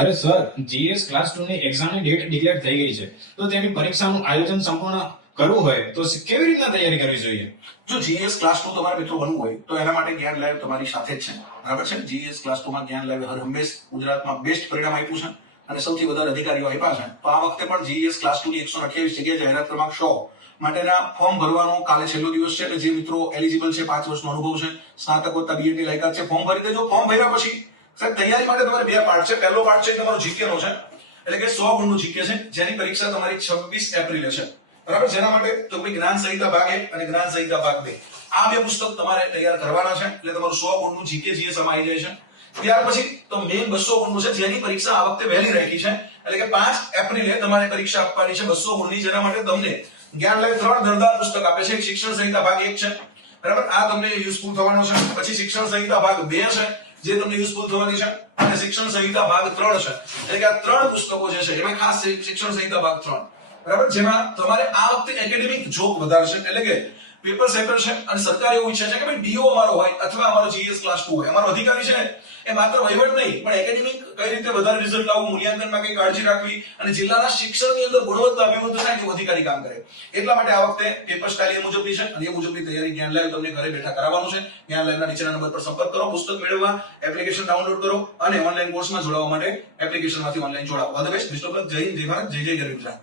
અરે sir, GS class 2 ની એક્ઝામની ડેટ ડિક્લેર થઈ ગઈ છે, તો તેની પરીક્ષાનું આયોજન સંપૂર્ણ કરવું હોય તો કેવી રીતના તૈયારી કરવી જોઈએ? જો જીએસ ક્લાસ 2 તમારે મિત્રો બનવું હોય તો એના માટે જ્ઞાન લાઈવ તમારી સાથે જ છે, બરાબર છે? જીએસ ક્લાસ 2 માં જ્ઞાન લાઈવ હર હંમેશ ગુજરાતમાં બેસ્ટ પરિણામ આપ્યું છે અને સૌથી વધારે અધિકારીઓ આપ્યા છે. તો આ વખતે પણ જીએસ ક્લાસ 2 ની 128 જગ્યાએ જાહેરાત ક્રમાંક 100 માટેના ફોર્મ ભરવાનો કાલે છેલ્લો દિવસ છે. એટલે જે મિત્રો એલિજિબલ છે, 5 વર્ષનો અનુભવ છે, સ્નાતકોત્તર બીએડ ની લાયકાત છે, ફોર્મ ભરી દેજો. ફોર્મ ભર્યા પછી સાહેબ તૈયારી માટે તમારે બે પાર્ટ છે. પહેલો પાર્ટ છે તમારો જીકે નો છે, એટલે કે 100 ગુણનું જીકે છે, જેની પરીક્ષા તમારી 26 એપ્રિલે છે, બરાબર? જેના માટે તો ભાઈ જ્ઞાન સંહિતા ભાગ 1 અને જ્ઞાન સંહિતા ભાગ 2 આ બે પુસ્તક તમારે તૈયાર કરવાના છે. એટલે તમારું 100 ગુણનું જીકે જીએસ માં આવી જાય છે. ત્યાર પછી તો મેઇન 200 ગુણનું છે, જેની પરીક્ષા આ વખતે વહેલી રાખી છે, એટલે કે 5 એપ્રિલે તમારે પરીક્ષા આપવાની છે 200 ગુણની. જેના માટે તમને જ્ઞાન લાઈવ 3 દરદાર પુસ્તક આપે છે. એક શિક્ષણ સંહિતા ભાગ 1 છે, બરાબર? આ તમને યુઝફુલ થવાનો છે. પછી શિક્ષણ સંહિતા ભાગ 2 છે, જે તમને યુઝફુલ થવાની છે, અને શિક્ષણ સંહિતા ભાગ 3 છે. એટલે કે આ ત્રણ પુસ્તકો જે છે એમાં ખાસ શિક્ષણ સંહિતા ભાગ 3, બરાબર? જેમાં તમારે આ વખતે એકેડેમિક જોક વધારે છે, એટલે કે પેપર સેટર છે, અને સરકાર એવું ઈચ્છે છે કે ભાઈ ડીઓ અમારો હોય અથવા અમારો જીએસ ક્લાસ 2 હોય. અમારો અધિકારી છે એ માત્ર વહીવટ નહીં પણ એકેડેમિક કઈ રીતે વધારે રિઝલ્ટ લાવવું, મૂલ્યાંકનમાં કઈ કાળજી રાખવી અને જિલ્લાના શિક્ષણની અંદર ગુણવત્તા અભિવૃદ્ધિ થાય એવું અધિકારી કામ કરે. એટલા માટે આ વખતે પેપર સ્ટાઇલ એ મુજબની છે અને એ મુજબની તૈયારી જ્ઞાન લાઈવ તમને ઘરે બેઠા કરાવવાનું છે. જ્ઞાન લાઈવના નીચેના નંબર પર સંપર્ક કરો, પુસ્તક મેળવવા એપ્લિકેશન ડાઉનલોડ કરો અને ઓનલાઈન કોર્સમાં જોડાવા માટે એપ્લિકેશનમાંથી ઓનલાઈન જોડાઓ. All the best. Best of luck. જય હિન્દ, જય ભારત, જય જય ગરવી ગુજરાત.